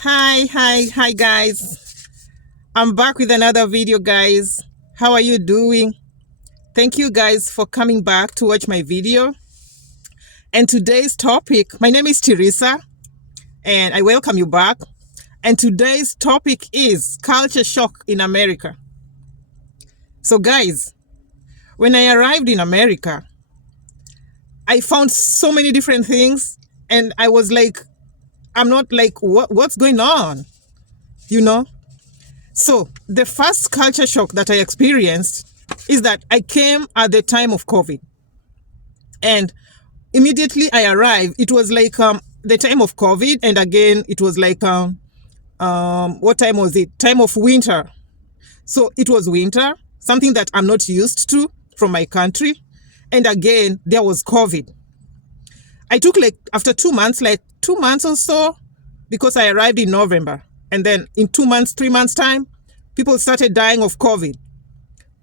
Hi, guys. I'm back with another video, guys. How are you doing? Thank you, guys, for coming back to watch my video. And today's topic, my name is Teresa, and I welcome you back. And today's topic is culture shock in America. So, guys, when I arrived in America, I found so many different things, and I was like, I'm not like, what's going on? You know? So the first culture shock that I experienced is that I came at the time of COVID. And immediately I arrived, it was like the time of COVID. And again, it was like, what time was it? Time of winter. So it was winter, something that I'm not used to from my country. And again, there was COVID. I took after 2 months, like 2 months or so, because I arrived in November. And then in 2 months, 3 months time, people started dying of COVID.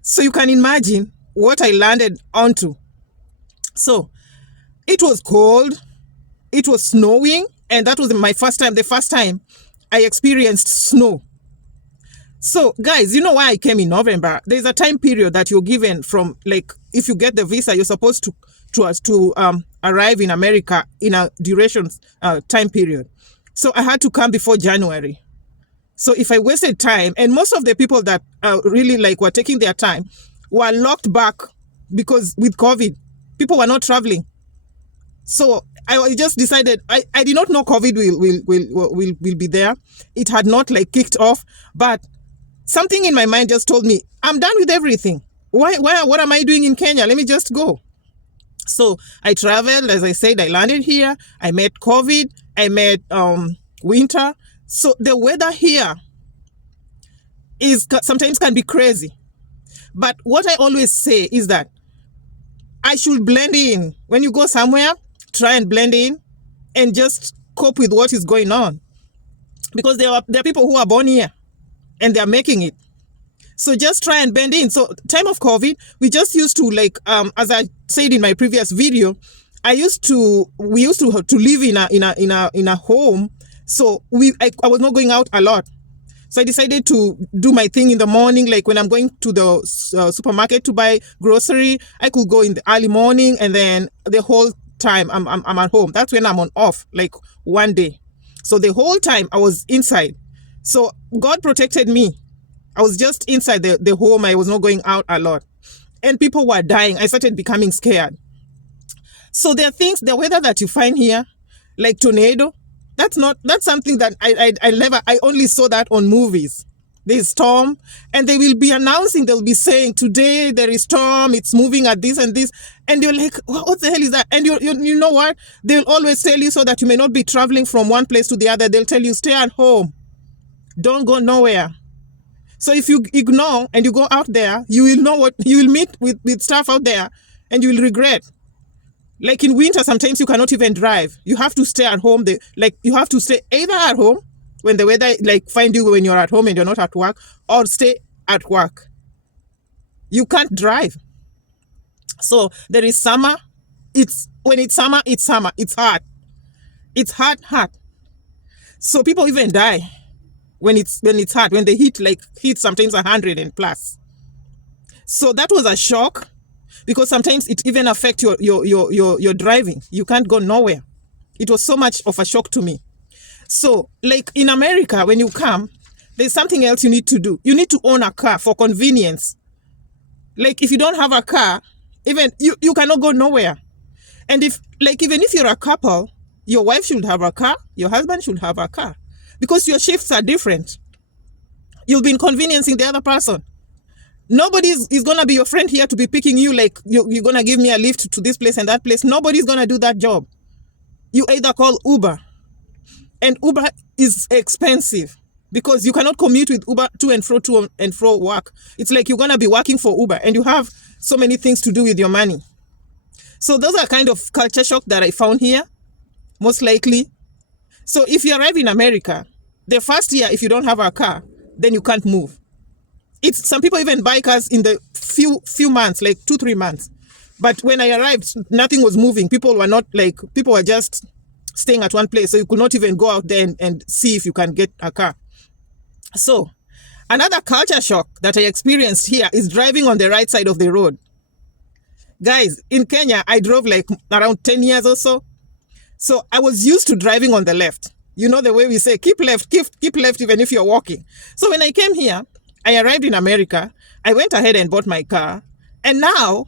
So you can imagine what I landed onto. So it was cold, it was snowing, and that was the first time I experienced snow. So guys, you know why I came in November? There's a time period that you're given from, like, if you get the visa, you're supposed to arrive in America in a duration time period. So I had to come before January. So if I wasted time, and most of the people that really were taking their time were locked back because with COVID, people were not traveling. So I just decided, I did not know COVID will be there. It had not kicked off, but something in my mind just told me, I'm done with everything. What am I doing in Kenya? Let me just go. So I traveled, as I said, I landed here, I met COVID, I met winter. So the weather here sometimes can be crazy. But what I always say is that I should blend in. When you go somewhere, try and blend in and just cope with what is going on. Because there are people who are born here and they are making it. So just try and bend in. So time of COVID, we just used to as I said in my previous video, we used to live in a home. So I was not going out a lot. So I decided to do my thing in the morning. Like when I'm going to the supermarket to buy grocery, I could go in the early morning, and then the whole time I'm at home. That's when I'm on off, like one day. So the whole time I was inside. So God protected me. I was just inside the home. I was not going out a lot. And people were dying. I started becoming scared. So there are things, the weather that you find here, like tornado, that's something that I only saw that on movies. There's storm, and they will be announcing, they'll be saying, today there is storm, it's moving at this and this. And you're like, what the hell is that? And you know what? They'll always tell you so that you may not be traveling from one place to the other. They'll tell you, stay at home. Don't go nowhere. So if you ignore and you go out there, you will meet with stuff out there and you will regret. Like in winter, sometimes you cannot even drive. You have to stay at home. You have to stay either at home when the weather find you when you're at home and you're not at work, or stay at work. You can't drive. So there is summer. When it's summer, it's summer. It's hot. It's hot. So people even die when it's hot, when the heat sometimes 100 and plus. So that was a shock, because sometimes it even affects your driving. You can't go nowhere. It was so much of a shock to me. So in America, when you come, there's something else you need to do. You need to own a car for convenience. If you don't have a car, even you cannot go nowhere. And even if you're a couple, your wife should have a car, your husband should have a car, because your shifts are different. You'll be inconveniencing the other person. Nobody is going to be your friend here to be picking you, you're going to give me a lift to this place and that place. Nobody's going to do that job. You either call Uber, and Uber is expensive because you cannot commute with Uber to and fro work. It's like you're going to be working for Uber and you have so many things to do with your money. So those are kind of culture shock that I found here, most likely. So if you arrive in America, the first year, if you don't have a car, then you can't move. Some people even buy cars in the few months, 2-3 months. But when I arrived, nothing was moving. People were just staying at one place. So you could not even go out there and see if you can get a car. So another culture shock that I experienced here is driving on the right side of the road. Guys, in Kenya, I drove like around 10 years or so. So I was used to driving on the left. You know the way we say, keep left even if you're walking. So when I came here, I arrived in America. I went ahead and bought my car. And now,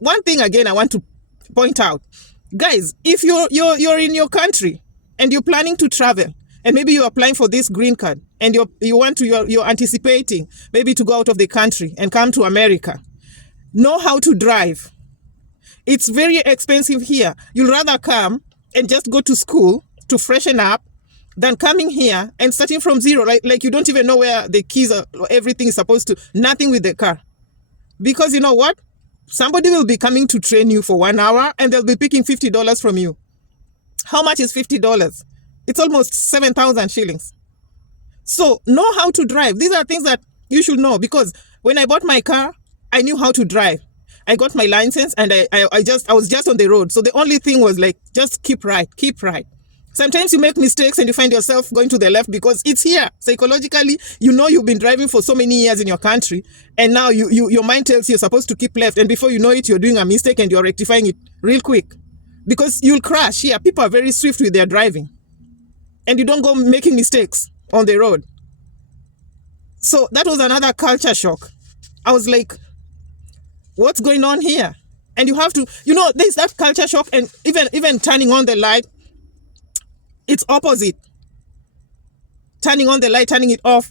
one thing again I want to point out. Guys, if you're in your country and you're planning to travel, and maybe you're applying for this green card, and you're anticipating maybe to go out of the country and come to America, know how to drive. It's very expensive here. You'll rather come and just go to school to freshen up than coming here and starting from zero, right? Like you don't even know where the keys are, everything is supposed to, nothing with the car. Because you know what? Somebody will be coming to train you for 1 hour and they'll be picking $50 from you. How much is $50? It's almost 7,000 shillings. So know how to drive. These are things that you should know, because when I bought my car, I knew how to drive. I got my license and I was just on the road. So the only thing was like, just keep right. Sometimes you make mistakes and you find yourself going to the left because it's here. Psychologically, you know you've been driving for so many years in your country, and now your mind tells you you're supposed to keep left, and before you know it, you're doing a mistake and you're rectifying it real quick. Because you'll crash here. People are very swift with their driving. And you don't go making mistakes on the road. So that was another culture shock. I was like, what's going on here? And you have to, there's that culture shock, and even turning on the light, it's opposite. Turning on the light, turning it off.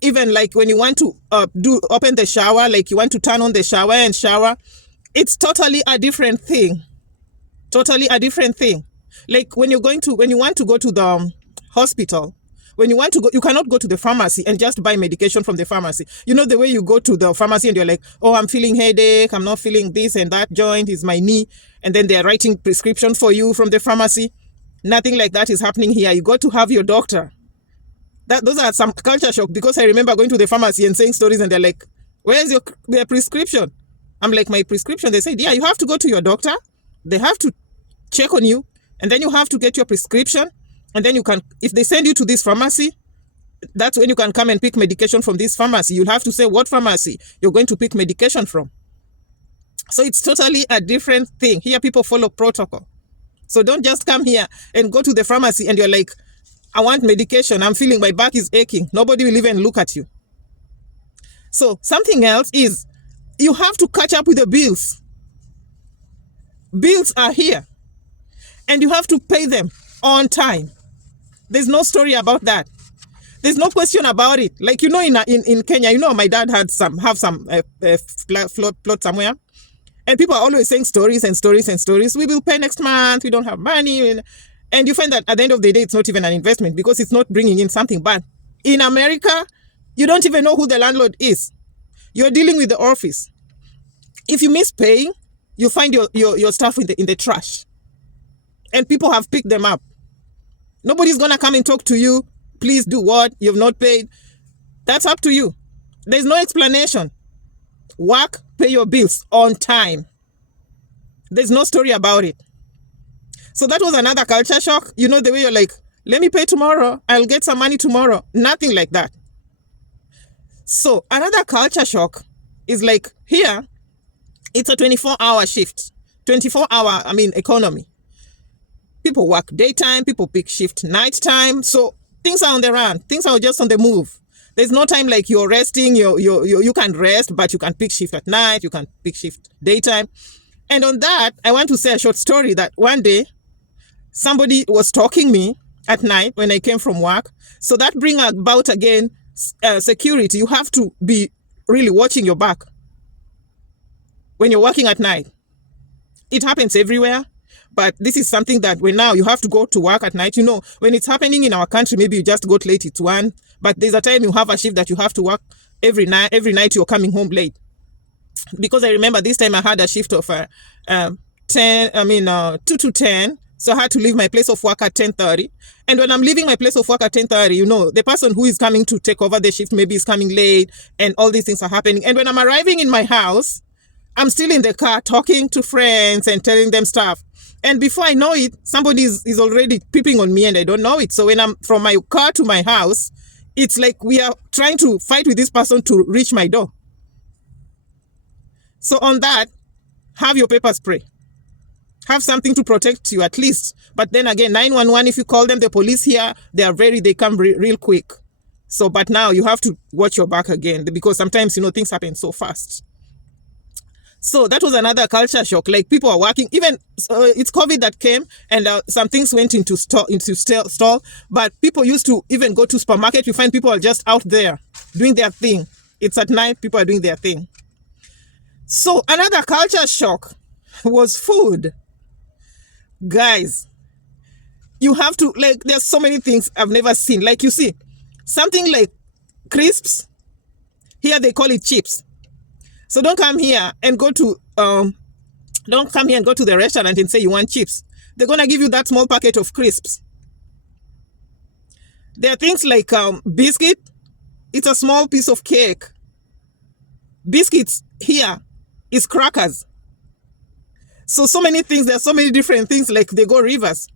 Even like when you want to open the shower, like you want to turn on the shower and shower, it's totally a different thing. Totally a different thing. Like when you want to go to the hospital, you cannot go to the pharmacy and just buy medication from the pharmacy. You know the way you go to the pharmacy and you're like, oh, I'm feeling headache, I'm not feeling this and that joint is my knee. And then they're writing prescription for you from the pharmacy. Nothing like that is happening here. You got to have your doctor. Those are some culture shock, because I remember going to the pharmacy and saying stories and they're like, where's their prescription? I'm like, my prescription? They said, yeah, you have to go to your doctor. They have to check on you, and then you have to get your prescription. And then you can, if they send you to this pharmacy, that's when you can come and pick medication from this pharmacy. You'll have to say what pharmacy you're going to pick medication from. So it's totally a different thing. Here people follow protocol. So don't just come here and go to the pharmacy and you're like, I want medication. I'm feeling my back is aching. Nobody will even look at you. So something else is you have to catch up with the bills. Bills are here and you have to pay them on time. There's no story about that. There's no question about it. Like, in Kenya, my dad have some plot somewhere. And people are always saying stories and stories and stories. We will pay next month. We don't have money. And you find that at the end of the day, it's not even an investment because it's not bringing in something. But in America, you don't even know who the landlord is. You're dealing with the office. If you miss paying, you find your stuff in the trash. And people have picked them up. Nobody's going to come and talk to you. Please do what? You've not paid. That's up to you. There's no explanation. Work, pay your bills on time. There's no story about it. So that was another culture shock. The way you're like, let me pay tomorrow. I'll get some money tomorrow. Nothing like that. So another culture shock is like here, it's a 24-hour shift. 24-hour, economy. People work daytime, people pick shift nighttime. So things are on the run. Things are just on the move. There's no time like you're resting. You can rest, but you can pick shift at night. You can pick shift daytime. And on that, I want to say a short story that one day, somebody was stalking me at night when I came from work. So that brings about, again, security. You have to be really watching your back when you're working at night. It happens everywhere. But this is something that when now you have to go to work at night, when it's happening in our country, maybe you just got late, it's 1. But there's a time you have a shift that you have to work every night. Every night you're coming home late. Because I remember this time I had a shift of 2 to 10. So I had to leave my place of work at 10:30. And when I'm leaving my place of work at 10:30, the person who is coming to take over the shift maybe is coming late and all these things are happening. And when I'm arriving in my house, I'm still in the car talking to friends and telling them stuff. And before I know it, somebody is already peeping on me and I don't know it. So when I'm from my car to my house, it's like we are trying to fight with this person to reach my door. So on that, have your pepper spray. Have something to protect you at least. But then again, 911, if you call them, the police here, they come real quick. So, but now you have to watch your back again because sometimes, things happen so fast. So that was another culture shock. Like people are working, even it's COVID that came and some things went into stall. But people used to even go to supermarket. You find people are just out there doing their thing. It's at night, people are doing their thing. So another culture shock was food. Guys, you have to, like, there's so many things I've never seen. Like you see, something like crisps, here they call it chips. So don't come here and go to the restaurant and say you want chips. They're gonna give you that small packet of crisps. There are things like biscuit. It's a small piece of cake. Biscuits here is crackers. So many things. There are so many different things. Like they go reverse.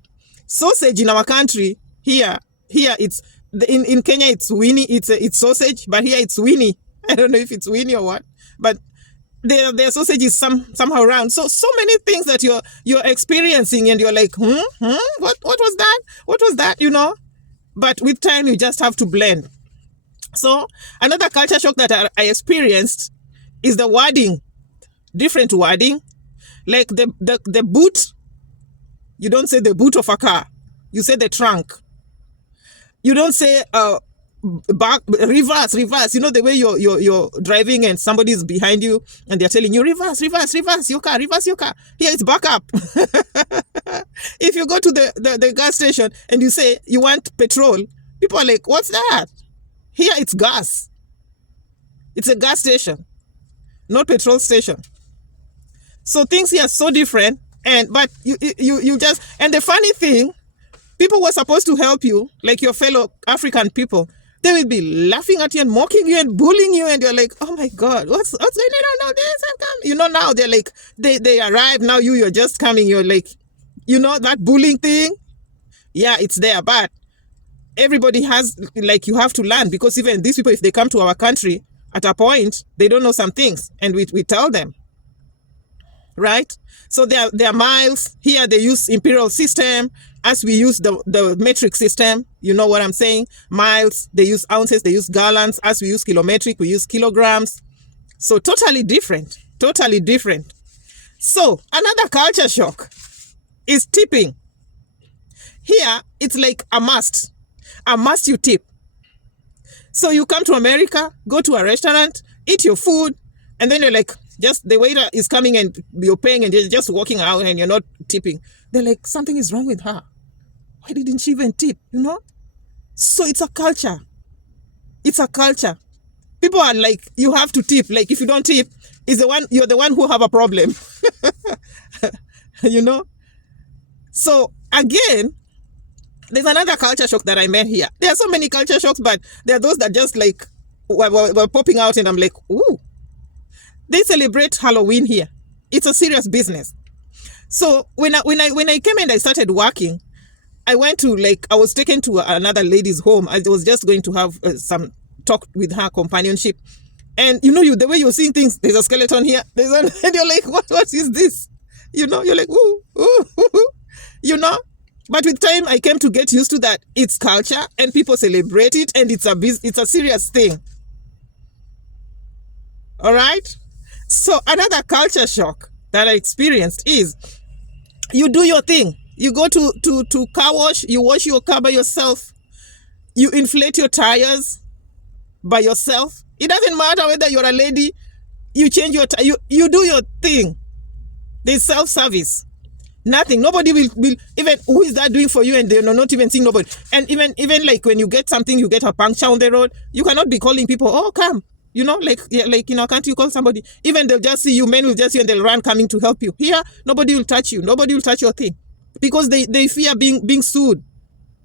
Sausage in our country here it's in Kenya it's Winnie. It's sausage, but here it's Winnie. I don't know if it's Winnie or what. But their sausage is somehow round. So many things that you're experiencing and you're like, what was that? What was that? But with time you just have to blend. So another culture shock that I experienced is the wording, different wording. Like the boot, you don't say the boot of a car, you say the trunk. You don't say back, reverse. The way you're driving and somebody's behind you and they're telling you reverse your car. Here it's back up. If you go to the gas station and you say you want petrol, people are like, what's that? Here it's gas. It's a gas station, not petrol station. So things here are so different. But you just, and the funny thing, people were supposed to help you, like your fellow African people. They will be laughing at you and mocking you and bullying you, and you're like, oh my God, what's going on now? This now they're like, they arrive, now you're just coming, you're like, that bullying thing, yeah, it's there, but everybody has, like, you have to learn, because even these people, if they come to our country, at a point, they don't know some things, and we tell them, right? So they are miles. Here they use imperial system, as we use the metric system. You know what I'm saying? Miles, they use ounces, they use gallons. As we use kilometric, we use kilograms. So totally different. So another culture shock is tipping. Here, it's like a must you tip. So you come to America, go to a restaurant, eat your food, and then you're like, just the waiter is coming and you're paying and you're just walking out and you're not tipping. They're like, something is wrong with her. Why didn't she even tip? So it's a culture. People are like, you have to tip. Like if you don't tip, you're the one who have a problem. So again, there's another culture shock that I met here. There are so many culture shocks, but there are those that just like were popping out, and I'm like, ooh. They celebrate Halloween here. It's a serious business. So when I came and I started working, I was taken to another lady's home. I was just going to have some talk with her, companionship. And the way you're seeing things, there's a skeleton here. And you're like, what is this? You're like, ooh. But with time, I came to get used to that. It's culture and people celebrate it, and it's a serious thing. All right? So another culture shock that I experienced is you do your thing. You go to car wash, you wash your car by yourself. You inflate your tires by yourself. It doesn't matter whether you're a lady, you change your tire, you do your thing. There's self-service. Nothing. Nobody will even, who is that doing for you? And they're not even seeing nobody. And even like when you get something, you get a puncture on the road, you cannot be calling people, oh, come. Can't you call somebody? Even they'll just see you, men will just see you and they'll run coming to help you. Here, nobody will touch you. Nobody will touch your thing. Because they fear being sued.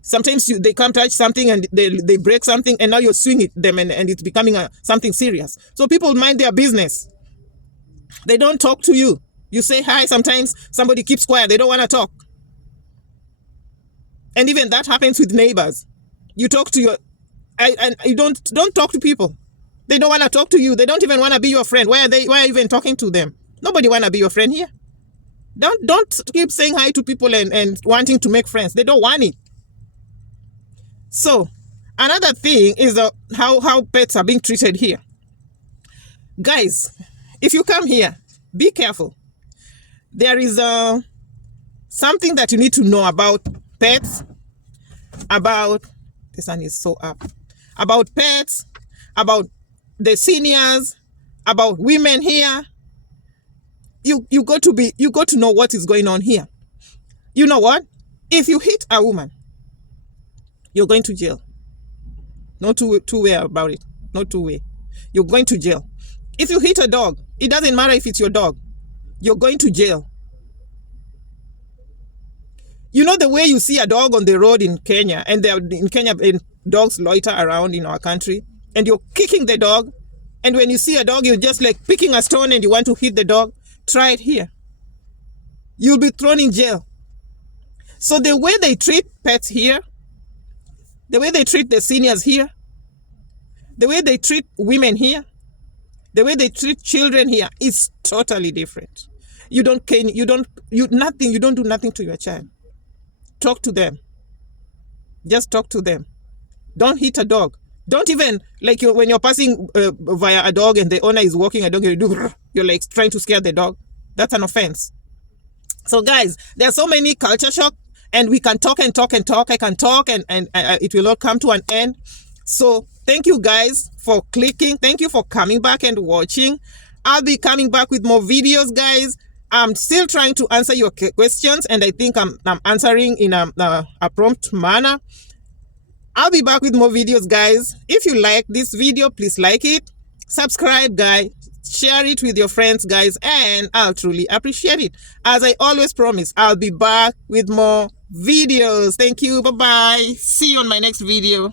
Sometimes they can't touch something and they break something and now you're suing them and it's becoming something serious. So people mind their business. They don't talk to you. You say hi, sometimes somebody keeps quiet. They don't want to talk. And even that happens with neighbors. You talk to and you don't talk to people. They don't want to talk to you. They don't even want to be your friend. Why are you even talking to them? Nobody want to be your friend here. Don't keep saying hi to people and wanting to make friends. They don't want it. So another thing is how pets are being treated here. Guys, if you come here, be careful. There is something that you need to know about pets, about this one is so up, about pets, about the seniors, about women here. You got to know what is going on here. You know what? If you hit a woman, you're going to jail. No two way about it. No two way. You're going to jail. If you hit a dog, it doesn't matter if it's your dog. You're going to jail. You know the way you see a dog on the road in Kenya, and dogs loiter around in our country, and you're kicking the dog, and when you see a dog, you're just like picking a stone and you want to hit the dog. Try it here. You'll be thrown in jail. So the way they treat pets here, the way they treat the seniors here, the way they treat women here, the way they treat children here is totally different. You don't do nothing to your child. Talk to them. Just talk to them. Don't hit a dog. Don't even, like, when you're passing via a dog and the owner is walking a dog, you're like trying to scare the dog. That's an offense. So guys, there are so many culture shock, and we can talk and talk and talk. I can talk and it will not come to an end. So thank you guys for clicking. Thank you for coming back and watching. I'll be coming back with more videos, guys. I'm still trying to answer your questions, and I think I'm answering in a prompt manner. I'll be back with more videos, guys. If you like this video, please like it, subscribe, guys, share it with your friends, guys, and I'll truly appreciate it. As I always promise, I'll be back with more videos. Thank you. Bye-bye. See you on my next video.